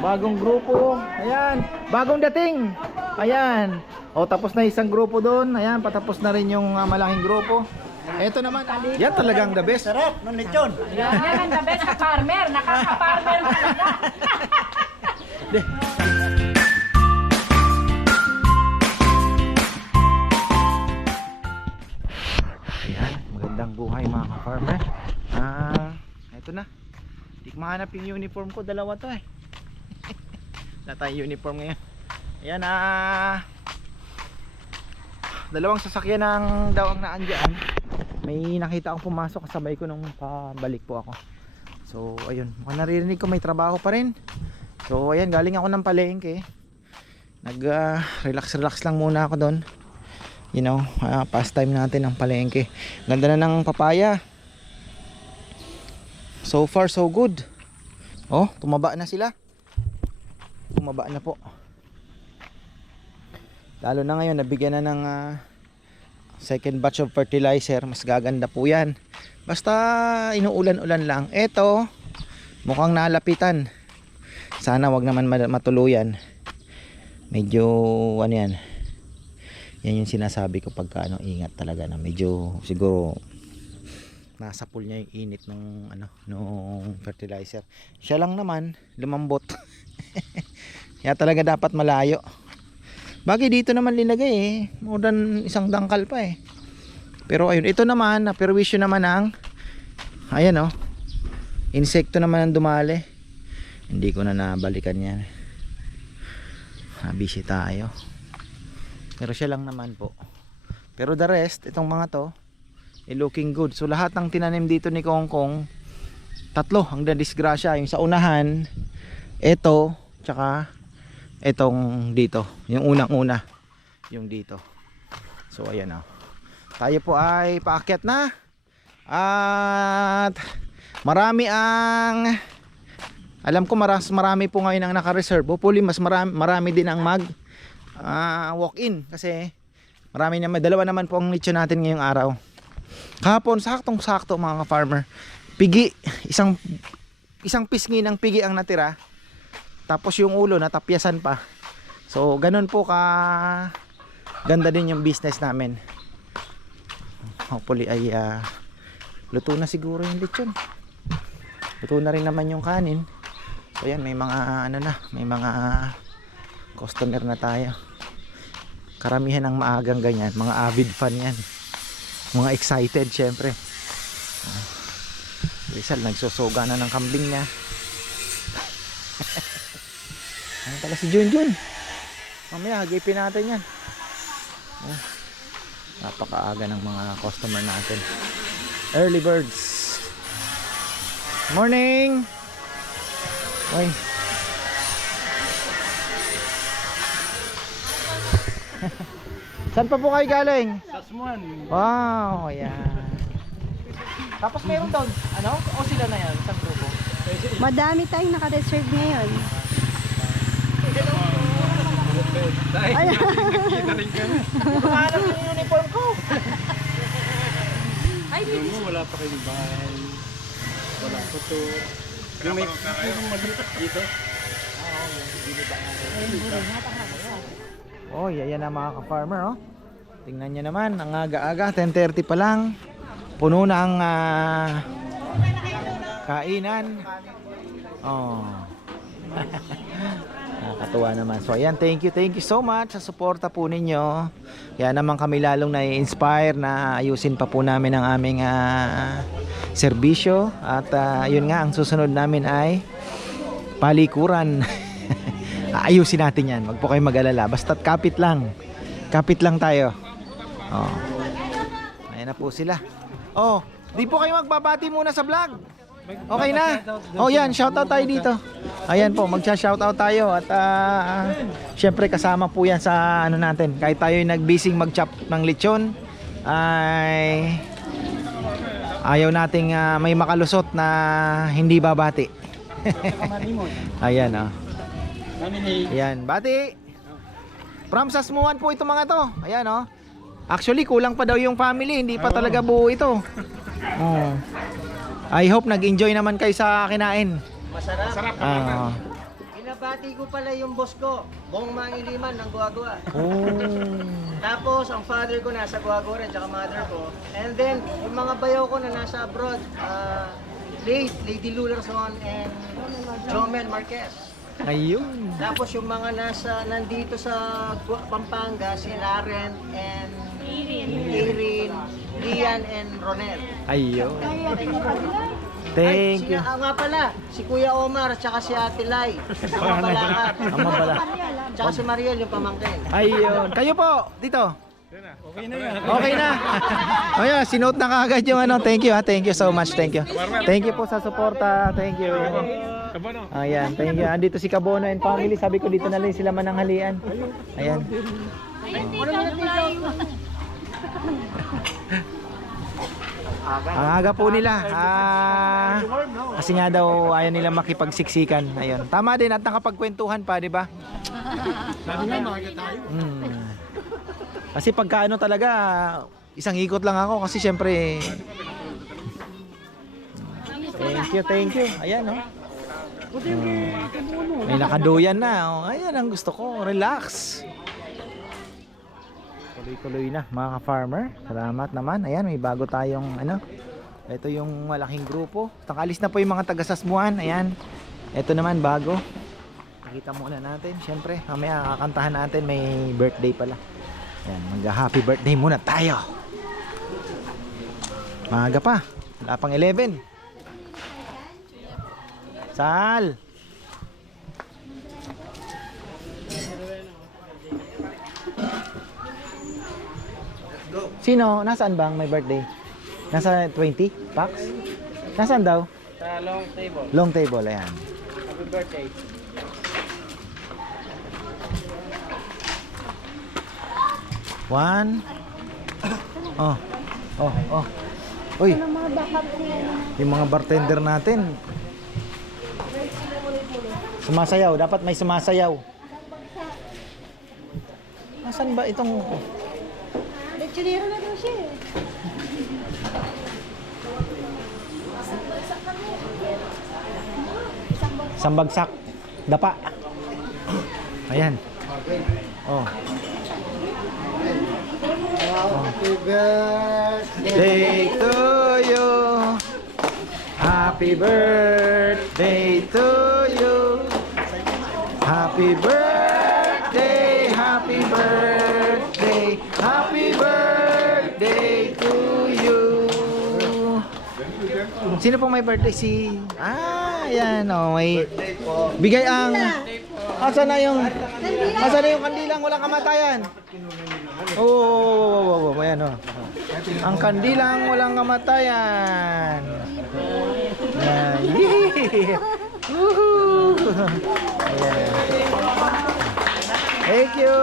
Bagong grupo. Ayan. Bagong dating. Ayan. O tapos na isang grupo doon. Ayan, patapos na rin yung ah, malaking grupo. Ito naman, yan talagang the best. Sarap, no lechon. Yan, yan ang the best sa farmer. Nakaka-farmer talaga. Ayan, magandang buhay mga ka-farmer. Ah, ito na. Hindi ko mahanap yung uniform ko, dalawa to eh. Wala tayong uniform ngayon. Ayan ah. Dalawang sasakyan ang daw ang naandyan. May nakita akong pumasok kasabay ko nung pabalik po ako. So, ayun. Mukhang naririnig ko may trabaho pa rin. So, ayan, galing ako ng palengke. Nag ah, relax relax lang muna ako doon you know, uh, pastime natin ang palengke. Ganda na ng papaya. So far so good. Oh, tumaba na sila. Tumaba na po. Lalo na ngayon, nabigyan na ng ah, second batch of fertilizer. Mas gaganda po yan. Basta inuulan-ulan lang. Eto, mukhang nalapitan. Sana wag naman ma- matuluyan. Medyo, ano yan, yan yung sinasabi ko pagka ano, ingat talaga na medyo siguro nasa pool niya yung init nung ano nung fertilizer siya lang naman lumambot kaya talaga dapat malayo. Bagay dito naman linagay eh. More than isang dangkal pa eh. Pero ayun ito naman na perwisyo naman ang ayan oh. Insekto naman ang dumali. Hindi ko na nabalikan yan. Ah, busy tayo. Pero siya lang naman po. Pero the rest, itong mga to, eh, looking good. So lahat ng tinanim dito ni Kong Kong, tatlo ang disgrasya. Yung sa unahan, ito, tsaka itong dito. Yung unang-una, yung dito. So ayan o. Tayo po ay paakyat na. At marami ang alam ko maras marami po ngayon ang naka-reserve. Hopefully mas marami, marami din ang mag ah walk-in kasi marami naman dalawa naman po ang nicho natin ngayong araw kahapon saktong sakto mga farmer pigi isang isang pisngi ng pigi ang natira tapos yung ulo natapyasan pa. So ganun po ka ganda din yung business namin. Hopefully ay ah, luto na siguro yung lechon. Luto na rin naman yung kanin. So yan may mga ano na may mga customer na tayo. Karamihan ng maagang ganyan mga avid fan yan. Mga excited syempre. Ah. Rizal nagsusuga na ng kambing niya pala si Junjun mamaya hagipin natin yan oh, napakaaga ng mga customer natin early birds morning Oy. Saan pa po kayo galing? Sasmuan. Wow, ayan. Tapos meron daw, ano? O sila na yan, isang grupo? Madami tayong naka-reserve ngayon. Ay, Paano yung uniform ko? Ay, Yung mo, wala pa kayong bahay. Wala pa to. Yung may yung maliit dito. Oh, yan na mga ka-farmer, oh. Tingnan nyo naman, ang aga-aga, 10.30 pa lang. Puno na ang ah, kainan. Oh. Nakakatuwa naman. So ayan, thank you, thank you so much sa suporta po ninyo. Kaya naman kami lalong na-inspire na ayusin pa po namin ang aming ah, serbisyo. At ah, yun nga, ang susunod namin ay palikuran. Ayusin natin yan. Wag po kayo mag-alala. Basta't kapit lang. Kapit lang tayo. Oh. Ayan na po sila. Oh, di po kayo magbabati muna sa vlog. Okay na. Oh, yan. Shoutout tayo dito. Ayan po, magsha-shoutout tayo at ah, syempre kasama po yan sa ano natin. Kahit tayo yung nagbising mag-chop ng lechon ay ayaw nating ah, may makalusot na hindi babati. Ayan oh. Ayan, bati. From Sasmuan po ito mga to. Ayan oh. Actually, kulang pa daw yung family, hindi pa talaga buo ito. Oh. I hope nag-enjoy naman kayo sa kinain. Masarap. Ah. Kabati ko pala yung boss ko, Bong Mangiliman ng Guagua. Oh. Tapos, ang father ko nasa Guagua rin, tsaka mother ko. And then, yung mga bayaw ko na nasa abroad, ah, late, Lady Lularson and Jomel Marquez. Ayun. Tapos yung mga nasa nandito sa Pampanga, si Laren and Irin, Lian and Ronel. Ayun. Ay, Thank si, you. ah, nga pala, si Kuya Omar, tsaka si Ate Lai, ang Balakar. Ang mabala. Tsaka si Mariel, yung pamangkin. Ayun. Kayo po, dito. Okay na yan. Okay na. O yan, sinote na kagad yung ano. Thank you ha. Thank you so much. Thank you. Thank you po sa suporta. Thank you. Kabano? Ayan, thank you. Andito si Kabono and family. Sabi ko dito na lang sila mananghalian. Ayan. Ang aga po nila. Ah, kasi nga daw ayaw nila makipagsiksikan. Ayun. Tama din at nakapagkwentuhan pa, di ba? Sabi nga, makikita tayo. Mm. Kasi pagka ano talaga, isang ikot lang ako kasi syempre Thank you, thank you. Ayan, oh. Oh, may nakaduyan na. Oh. Ayan ang gusto ko. Relax. Tuloy-tuloy na mga ka-farmer. Salamat naman. Ayan, may bago tayong ano. Ito yung malaking grupo. Takalis na po yung mga taga-sasmuan. Ayan. Ito naman bago. Nakita muna natin. Siyempre, mamaya kakantahan natin. May birthday pala. Ayan, mag-happy birthday muna tayo. Maaga pa. Wala pang 11. Sal! Sino? Nasaan bang may birthday? Nasa 20 packs? Nasaan daw? Sa long table. Long table, ayan. Happy birthday. One. Oh. Oh, oh. Uy, yung mga bartender natin. Sumasayaw, dapat may sumasayaw. Nasaan ba itong Lechonero na daw siya eh. sambagsak? Dapa. Ayan. Oh. Happy birthday. Day to you. Happy birthday to you. Happy birthday, happy birthday, happy birthday to you. Sino pong may birthday si Ah, yan oh, may bigay ang Asa na yung Asa na yung kandilang walang kamatayan? Oo, oh, oh, oh, oh, ayan oh. Ang kandilang walang kamatayan. Yan. Yee! Woohoo! Ayan. Thank you.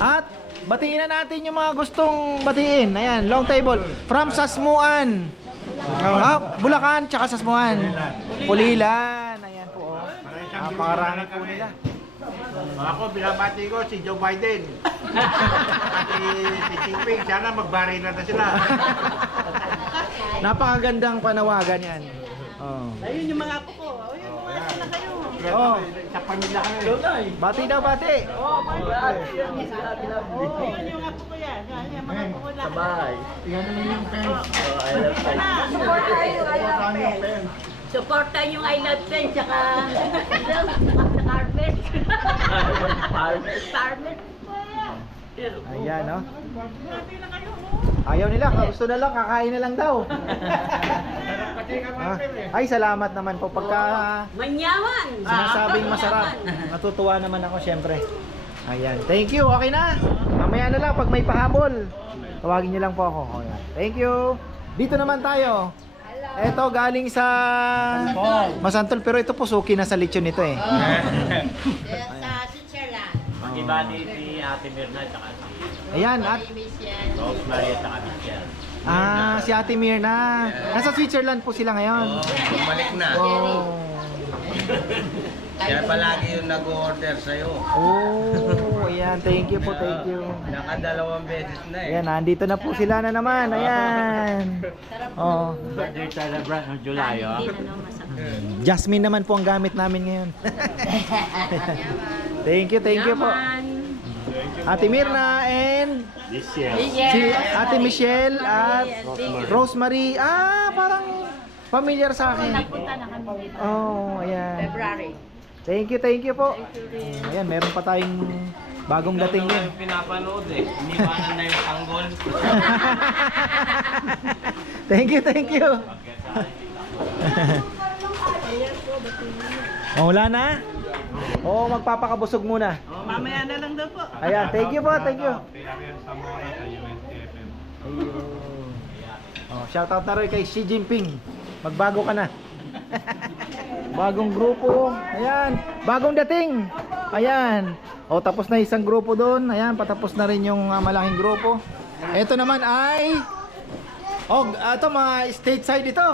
At batiin na natin yung mga gustong batiin. Ayan, long table from Sasmuan. Ah, Bulacan tsaka Sasmuan. Pulilan. Ayan po. Oh. Napakarami po nila. Ako, binabati ko si Joe Biden. Pati si Jinping, sana magbari na na sila. Napakagandang panawagan yan. Oh. Ayun yung mga apo ko. Ayun yung mga apo na kayo. Oh, Sa pamilya kami. bati daw bati. Ayun yung apo ko yan. Yan yung mga apo ko lang. Sabay. Suporta yung I Love Pen, tsaka sa carpet. Carpet. Ayan, no? Ayaw nila, gusto na lang, kakain na lang daw. Ah, Ay, salamat naman po pagka Manyaman. sinasabing masarap. Natutuwa naman ako, syempre. Ayan, thank you, okay na. Mamaya na lang, pag may pahabol, tawagin niyo lang po ako. Ayan. Thank you. Dito naman tayo. Ito galing sa Masantol, pero ito po suki na sa lechon nito eh. Sa Switzerland. Ibati si Ate Mirna at si Ayan, at Rosemary at saka Michelle. Ah, si Ate Mirna. Nasa Switzerland po sila ngayon. Bumalik na. Wow. Kaya palagi yung nag-order sa'yo. Oh, ayan. Thank you po, thank you. Nakadalawang beses na eh. Ayan, nandito na po sila na naman. Ayan. Oh, Birthday celebrant ng July, ah. Hindi na no, masakit. Jasmine naman po ang gamit namin ngayon. thank you, thank you po. Ate Mirna and year. si Ate Michelle at Rosemary. Ah, parang familiar sa akin. Punta na kami dito. Oh, ayan. February. Thank you, thank you po. Ayan, meron pa tayong bagong dating din. yung pinapanood eh. Iniwanan na yung tanggol. thank you, thank you. oh, wala na? Oo, magpapakabusog muna. Oh, mamaya na lang daw po. Ayan, thank you po, thank you. Oh, shout out na rin kay Xi Jinping. Magbago ka na. Bagong grupo. Ayan, bagong dating. Ayan. O tapos na isang grupo doon. Ayan, patapos na rin yung ah, malaking grupo. Ito naman ay Oh, ito mga stateside ito.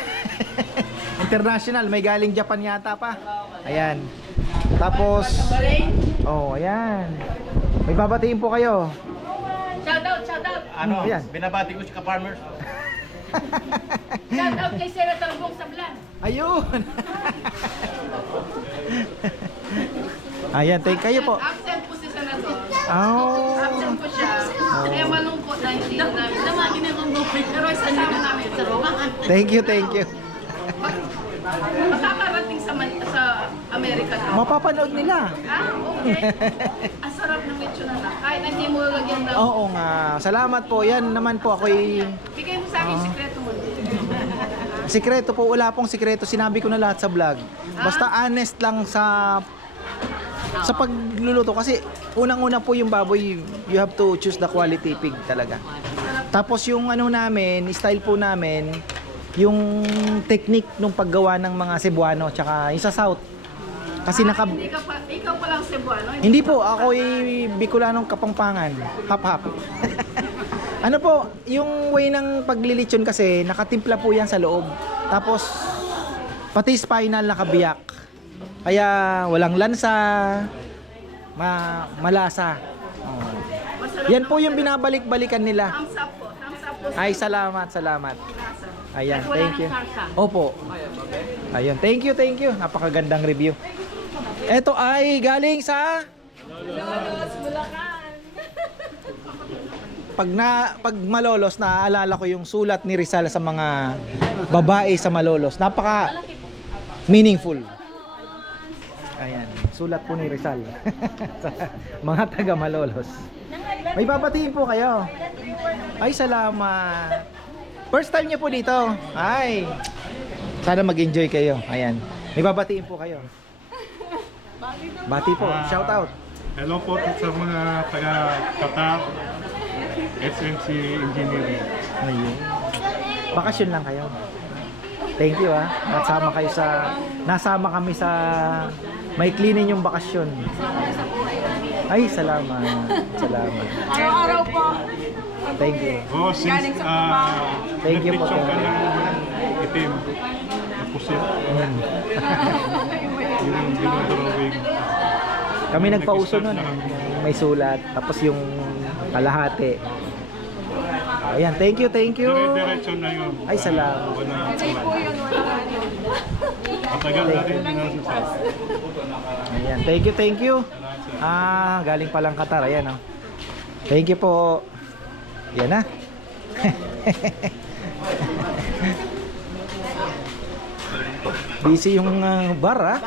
International, may galing Japan yata pa. Ayan. Tapos Oh, ayan. May babatiin po kayo. Shout out, shout out. Ano, Ayan. binabati ko si ka-farmers. Shout out kay Senator Bong Sablan. Ayun. Ayan, thank kayo po. Absent po si Senator. Oh. Absent po siya. Kaya malungkot na hindi na namin. Damagin na kong bukit. Pero isasama namin sa Roma. Thank you, thank you. Makakarating sa, sa Amerika na. Mapapanood nila. Ah, okay. Ang sarap ng lechon na lang. Kahit hindi mo lagyan ng... Oo nga. Salamat po. Yan naman po ako'y Bigay mo sa akin sikreto mo. sikreto po. Wala pong sikreto. Sinabi ko na lahat sa vlog. Basta honest lang sa sa pagluluto kasi unang-una po yung baboy you have to choose the quality pig talaga. Tapos yung ano namin, style po namin, yung technique nung paggawa ng mga Cebuano tsaka yung sa South. Kasi naka Hindi ka pa, ikaw pa lang Cebuano. Hindi po, ako'y Bicolanong Kapampangan. Hap-hap. ano po, yung way ng paglilitsyon kasi, nakatimpla po yan sa loob. Tapos, pati spinal nakabiyak. Kaya, walang lansa, ma malasa. Oh. Yan po yung binabalik-balikan nila. Thumbs up po. Thumbs up po. Ay, salamat, salamat. Ayan, thank you. Opo. Ayun, thank you, thank you. Napakagandang review. Ito ay galing sa Pag na pag Malolos naaalala ko yung sulat ni Rizal sa mga babae sa Malolos. Napaka meaningful. Ayan, sulat po ni Rizal. sa mga taga Malolos. May babatiin po kayo. Ay, salamat. First time niyo po dito. Ay. Sana mag-enjoy kayo. Ayan. May babatiin po kayo. Bati po. Shout out. Hello po sa mga taga Qatar, SMC Engineering. Ayun. Bakasyon lang kayo. Thank you ah. Nasama kayo sa nasama kami sa may cleaning yung bakasyon. Ay, salamat. Salamat. Araw-araw po. Thank you. Oh, since uh, Thank you po, thank you. itim, napusit, Mm. dinodrawing. Kami nagpauso nun. eh. May sulat. Tapos yung kalahati. Ayan, thank you, thank you. Dire-diretso na yun. Ay, salamat. Walang Matagal na rin pinasasabi. Ayan, thank you, thank you. Ah, galing pa lang Qatar. Ayan, oh. Thank you po. Yan na. Busy yung ah, bar, ah.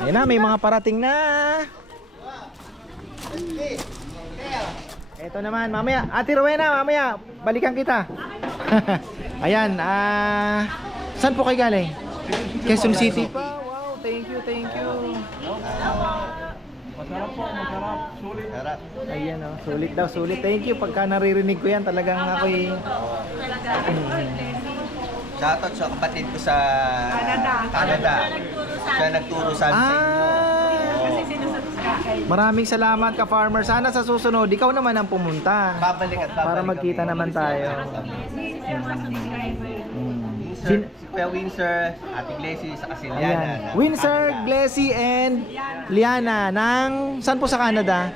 Ayan na, may mga parating na. Ito naman, mamaya. Ate Rowena, mamaya. Balikan kita. Ayan, ah... saan po kayo galing? Quezon City pa. Wow, thank you, thank you. Masarap po, masarap. Sulit. Ayan oh, sulit daw, sulit. Thank you. Pagka naririnig ko yan, talagang ako'y... Shoutout sa kapatid ko sa Canada. Siya nagturo sa amin sa inyo. Ah! Maraming salamat ka farmer. Sana sa susunod, ikaw naman ang pumunta. Babalik at babalik Para magkita kami. naman tayo. Mm. Windsor, Sin- si Kuya Windsor, Ate Glecy, sa Kasiliana. Ayan. Windsor, Glessy, and Liana ng saan po sa Canada?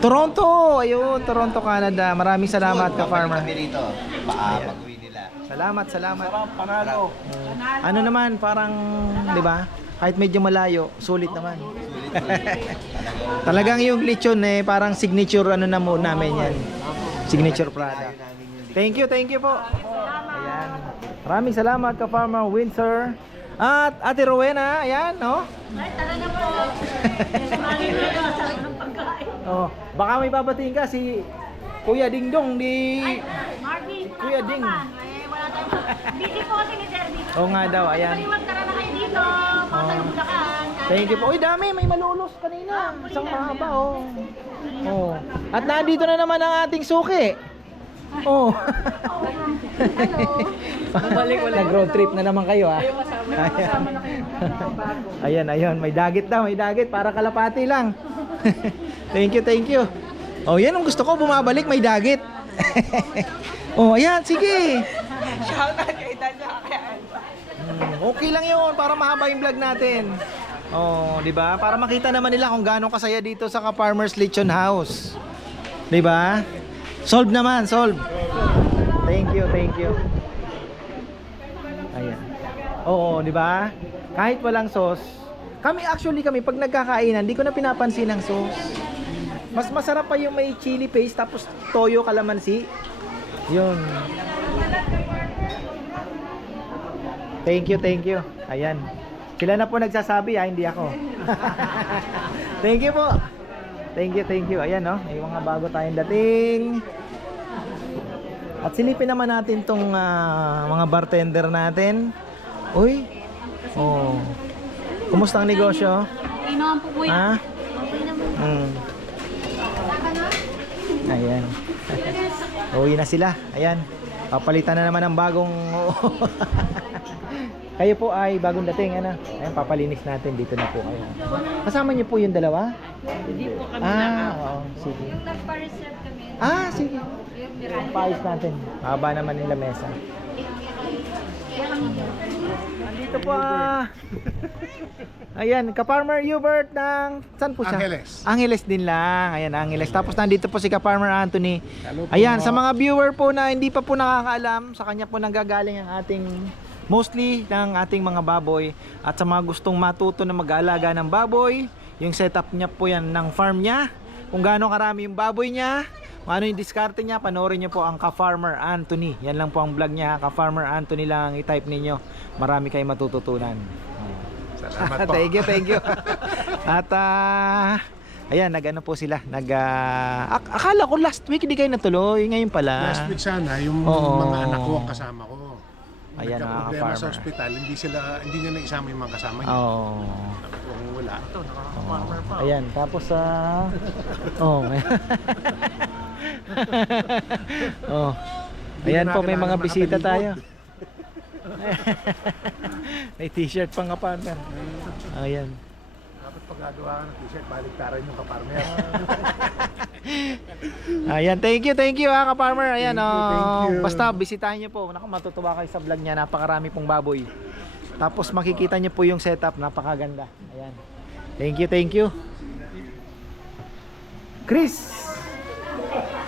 Toronto! Ayun, Toronto, Canada. Maraming salamat ka, farmer. Kami rito. Paa, pag-uwi Salamat, salamat. Panalo. Ano naman, parang, di ba? Kahit medyo malayo, sulit naman. Talagang yung lechon eh, parang signature ano na mo namin yan. Signature product. Thank you, thank you po. Ayan. Maraming salamat ka Farmer Windsor. At Ate Rowena, ayan, no? Ay, tara na po. Sarap. Oh, baka may babatiin ka si Kuya Dingdong di Marvin, Kuya Ding. Busy po kasi ni Sir dito. Oo nga daw, ayan. Paliwag, tara na kayo dito. Punta ng Bulacan. Thank you po. Uy, dami, may malulos kanina. Isang mahaba, oh. Oh. At nandito na naman ang ating suki. Oh. Balik wala. Nag-road trip na naman kayo, ah. Ayan, ayan, may dagit daw, may dagit para kalapati lang. thank you, thank you. Oh, yan ang gusto ko, bumabalik, may dagit. oh, ayan, sige. Hmm, okay lang 'yon para mahaba yung vlog natin. Oh, 'di ba? Para makita naman nila kung gaano kasaya dito sa Ka-Farmers Lechon House. 'Di ba? Solve naman, solve. Thank you, thank you. Ayan. Oo, 'di ba? Kahit walang sauce, kami actually kami pag nagkakainan, di ko na pinapansin ang sauce. Mas masarap pa yung may chili paste tapos toyo kalamansi. 'Yun. Thank you, thank you. Ayan. Sila na po nagsasabi ah, hindi ako. thank you po. Thank you, thank you. Ayan no, may mga bago tayong dating. At silipin naman natin tong ah, mga bartender natin. Uy. Oh. Kumusta ang negosyo? Naman po po yun. Ha? Hmm. Ayan. Uwi na sila. Ayan. Papalitan na naman ng bagong Kayo po ay bagong dating ano. Ayan, papalinis natin dito na po kayo. Kasama niyo po yung dalawa? Hindi po kami Ah, oo. Sige. Nagpa-reserve kami. Ah, sige. Paayos natin. Haba naman nila mesa. Andito po ah. Ayan, ka-farmer Hubert ng saan po siya? Angeles. Angeles din lang. Ayan, Angeles. Tapos nandito po si ka-farmer Anthony. Hello po, Ayan, sa mga viewer po na hindi pa po nakakaalam, sa kanya po nanggagaling ang ating mostly ng ating mga baboy at sa mga gustong matuto na mag-aalaga ng baboy, yung setup niya po yan ng farm niya, kung gaano karami yung baboy niya, kung ano yung diskarte niya, panoorin niyo po ang Ka-Farmer Anthony. Yan lang po ang vlog niya, Ka-Farmer Anthony lang ang i-type ninyo. Marami kayong matututunan. Salamat po. thank you, thank you. At ah, ayan, nag-ano po sila, nag ak- akala ko last week hindi kayo natuloy, ngayon pala. Last week sana, yung Oo. mga anak ko ang kasama ko. Ayan, mga ka-farmer. sa ospital, hindi sila hindi niya naisama yung mga kasama niya. Oo. Kung wala. Oh. Ayan, tapos sa Oh. oh. Ayan po, may mga bisita tayo. may t-shirt pang ka-farmer. Ayan. Dapat pag gagawa ka ng t-shirt, baliktaran yung kaparmer. Ayan, thank you, thank you ha, ka-farmer. Ayan, Thank you, oh. thank you. Basta bisitahin niyo po. Naku, matutuwa kayo sa vlog niya. Napakarami pong baboy. Tapos makikita niyo po yung setup, napakaganda. Ayan. Thank you, thank you. Chris.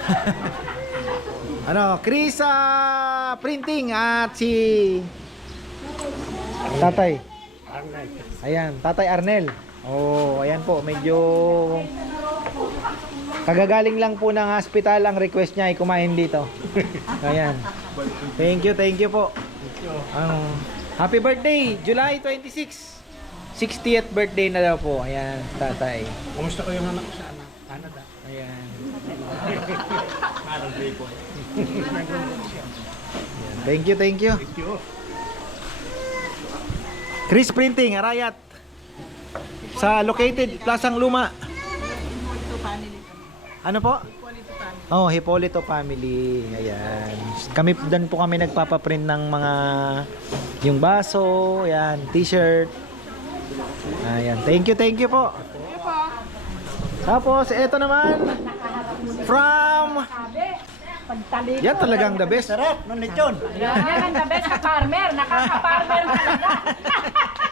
ano, Chris ah, Printing at si Tatay. Ayan, Tatay Arnel. Oh, ayan po, medyo Kagagaling lang po ng hospital ang request niya ay kumain dito. Ayan. Thank you, thank you po. Ang happy birthday, July 26. 60th birthday na daw po. Ayan, tatay. Kumusta ko yung anak sa anak? Canada. Ayan. Thank you, thank you. Thank you. Chris Printing, Arayat. Sa located Plasang Luma. Ano po? Oh, Hipolito family. Ayan. Kami doon po kami nagpapaprint ng mga yung baso, ayan, t-shirt. Ayan. Thank you, thank you po. Tapos, eto naman from Pagtalikod. Yan talagang the best. Sarap ng lechon. Yan, ang the best ka-farmer. Nakaka-farmer talaga.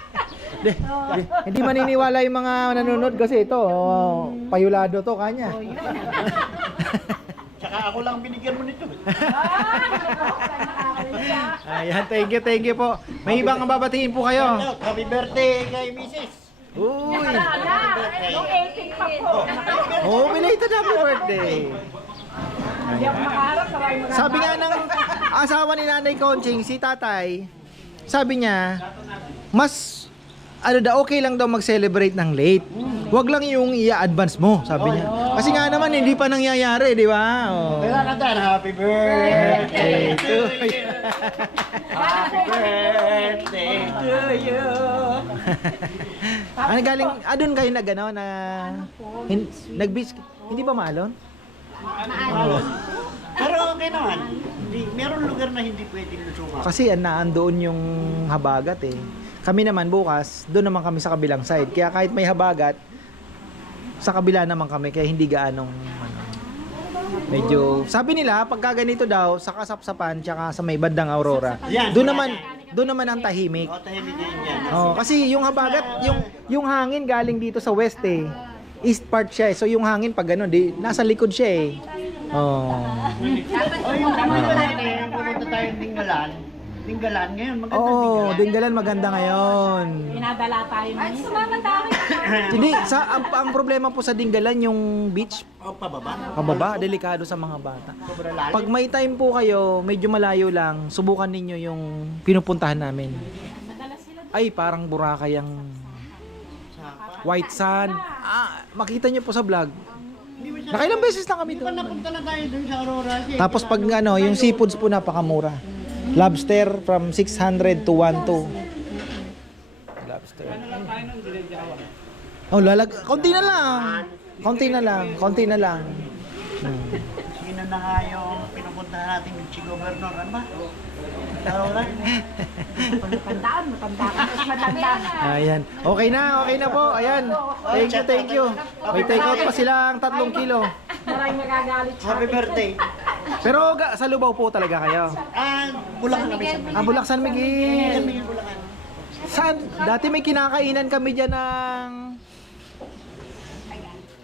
Di, di, hindi maniniwala yung mga nanonood kasi ito, oh, payulado to kanya. Tsaka ako lang binigyan mo nito. Ayan, thank you, thank you po. May ibang babatiin po kayo. Happy birthday kay Mrs. Uy! Nung 18 pa po. Oh, belated happy birthday. Hindi ako makaharap. Maraming mga Sabi nga ng asawa ni Nanay Conching, si tatay, sabi niya, mas ano daw, okay lang daw mag-celebrate ng late. Huwag lang yung i-advance mo, sabi niya. Kasi nga naman, hindi pa nangyayari, di ba? Oh. Kaya na Dan, happy birthday to you. Happy birthday to you. ano galing, ah, doon kayo nag, ano, na, hin, nag-beach, hindi ba maalon? Pero okay naman. Hindi, meron lugar na hindi pwedeng lusukan. Kasi an naandoon yung habagat eh. Kami naman bukas, doon naman kami sa kabilang side. Kaya kahit may habagat, sa kabila naman kami. Kaya hindi gaanong ano, medyo sabi nila pagka ganito daw sa kasapsapan tsaka sa may bandang aurora. Doon naman doon naman ang tahimik. O, tahimik din yan. Oh, kasi yung habagat, yung yung hangin galing dito sa west eh. East part siya eh. So yung hangin pag ganun, di nasa likod siya eh. Oh. O, yung kami ko dati, pumunta tayong Dinggalan. Ngayon, maganda Oo, Dinggalan. Dinggalan maganda ngayon. Pinadala tayo minsan. Sumama tayo. Hindi, sa ang, ang problema po sa Dinggalan yung beach O, pababa. pababa, delikado sa mga bata. Sobrang lalim. Pag may time po kayo, medyo malayo lang, subukan ninyo yung pinupuntahan namin. Ay, parang Boracay ang white sand. Ah, makita nyo po sa vlog. Nakailang beses na kami Di ba doon. napunta na tayo dun sa Aurora? Kasi Tapos pag ano, yung seafoods po napakamura. Lobster from 600 to 1 Lobster. Oh, lalag. Konti na lang. Konti na lang. Konti na lang. Hmm. Sino na nga yung pinupuntahan natin yung Chi Governor? Ano ba? Aurora? Matandaan, matanda ka. Mas matanda. Ayan. Okay na, okay na po. Ayan. Thank you, thank you. May take out pa silang tatlong kilo. Maraming magagalit sa Happy birthday. Pero ga, sa Lubao po talaga kayo. Ah, Bulacan kami sa Ah, Bulak San Miguel. Miguel, Bulacan. Saan? Dati may kinakainan kami dyan ng...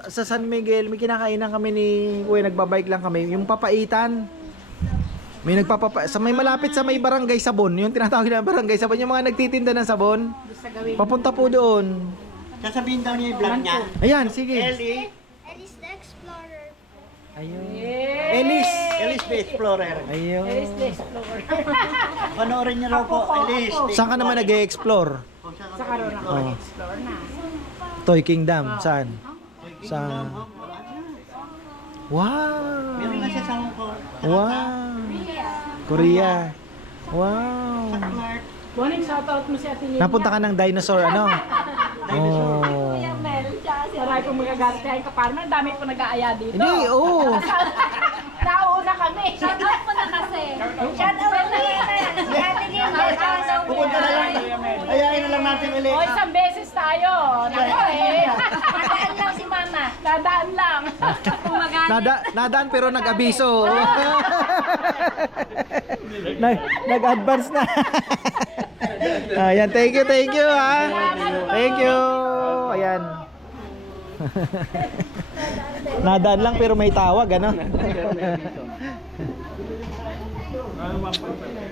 Sa San Miguel, may kinakainan kami ni... Kuya, nagbabike lang kami. Yung papaitan. May nagpapapa... Sa may malapit sa may barangay sabon. Yung tinatawag na barangay sabon. Yung mga nagtitinda ng sabon. Papunta po doon. Sasabihin daw niya yung vlog niya. Ayan, sige. Ellie, Alice the Explorer. Ayun. Ellis. Ellis the Explorer. Ayun. Panoorin niyo raw po, Ellis. the Saan ka naman nag-explore? Sa karoon ako. Oh. Toy Kingdom. Saan? Sa... Wow! Meron na siya sa Hong Kong. Wow! Korea. Wow! Morning, shoutout mo si Ate Nina. Napunta ka ng dinosaur, ano? Oh. Aray ko magagalit kaya ka parang ang dami po nag-aaya dito. Hindi, oo. Nauna kami. Shoutout mo na kasi. Shoutout mo na Si Ate Nina. Pupunta na lang. Ayayin na lang natin ulit. O, isang beses tayo. Nako eh. Nadaan lang si Mama. Dadaan lang. Nada, nadaan pero nag-abiso. nag, nag-advance na. Ayan, thank you, thank you ha. Thank you. Ayan. nadaan lang pero may tawag, ano?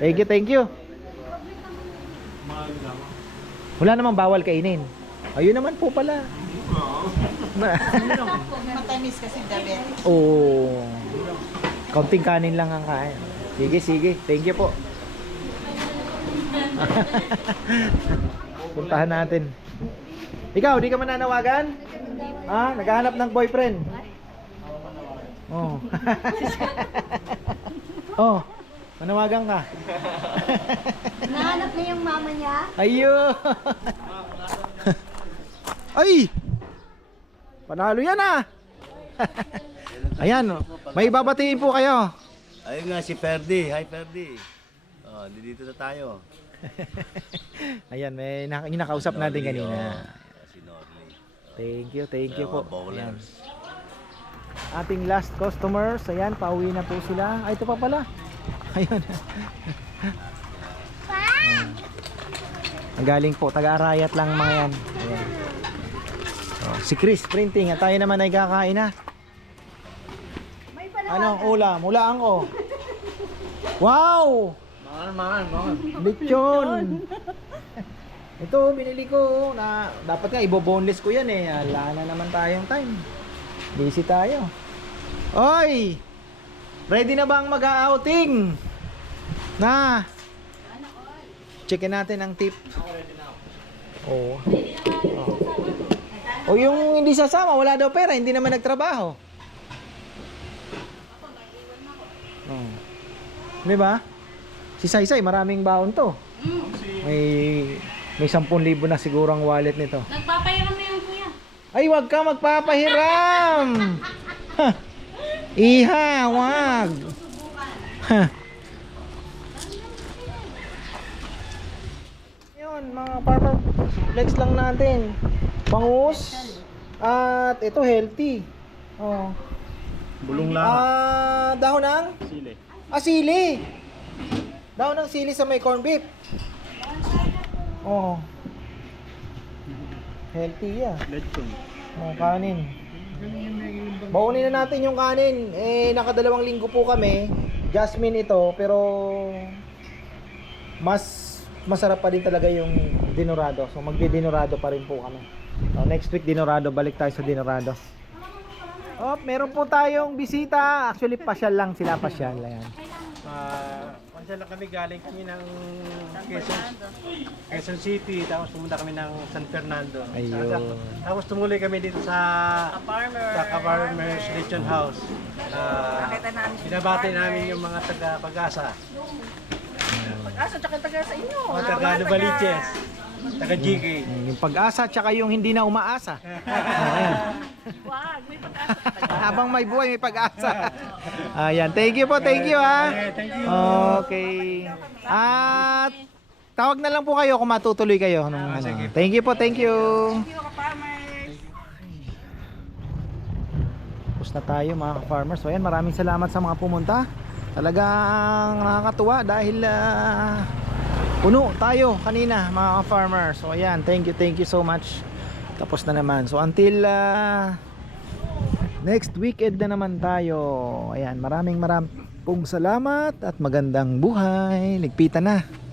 thank you, thank you. Wala namang bawal kainin. Ayun naman po pala. Matamis kasi diabetic. Oo. Kaunting kanin lang ang kain. Sige, sige. Thank you po. Puntahan natin. Ikaw, di ka mananawagan? Ha? Naghahanap ng boyfriend? Oh. oh. Manawagan ka. Nahanap niya yung mama niya. Ayo. Ay! Panalo yan ah. Ayan, oh. may babatiin po kayo. Ayun nga si Ferdi. Hi Ferdi. Oh, dito na tayo. Ayan, may nak- nakausap natin kanina. Si Norley. Thank you, thank you po. Mga bowlers. Ayan. ating last customers. Ayan, pauwi na po sila. Ay, ito pa pala. Ayun. Ang galing po, taga-arayat lang mga yan. Ayan. Oh, si Chris Printing, at tayo naman ay kakain na. Ano, ulam? Ulaan ko. Wow! Mahal, mahal, mahal. Lechon. Ito, binili ko na dapat nga ibo-boneless ko yan eh. Wala na naman tayong time. Busy tayo. Oy! Ready na bang mag-outing? Na. Checkin natin ang tip. Oo. O yung hindi sasama, wala daw pera, hindi naman nagtrabaho. Oh. Di ba? Si Saysay, maraming baon to. May may 10,000 na siguro ang wallet nito. Nagpapahiram na yung kuya. Ay, wag ka magpapahiram. Ha. Iha, wag. Ha. Yun, mga farmer flex lang natin. Bangus at ito healthy. Oh. Bulong Ah, dahon ng Sili. Ah, sili. Dahon ng sili sa may corn beef. Oh. Healthy ah. Lechon. Oh, kanin. Baunin na natin yung kanin. Eh, nakadalawang linggo po kami. Jasmine ito, pero mas masarap pa din talaga yung dinorado. So, magdi-dinorado pa rin po kami. So, next week, dinorado. Balik tayo sa dinorado. Oh, meron po tayong bisita. Actually, pasyal lang sila, pasyal. Ayan. Ah, uh, lang kami galing kami ng Quezon, Quezon City, tapos pumunta kami ng San Fernando. Ayun. Tapos tumuloy kami dito sa sa Ka-Farmers Lechon House. Uh, binabati namin yung mga taga Pag-asa. Asa tsaka taga sa inyo. Mga taga Novaliches, taga GK. Yung pag-asa, tsaka yung hindi na umaasa. Wag, may pag-asa. Habang may buhay, may pag-asa. Ayan, thank you po, thank you ha. thank you. Okay. At tawag na lang po kayo kung matutuloy kayo. Nung, ano. Thank you po, thank you. Tapos na tayo mga farmers. So ayan, maraming salamat sa mga pumunta. Talagang nakakatuwa dahil ah, puno tayo kanina mga farmers. So ayan, thank you, thank you so much. Tapos na naman. So until ah, next weekend na naman tayo. Ayan, maraming maraming salamat at magandang buhay. Ligpitan na.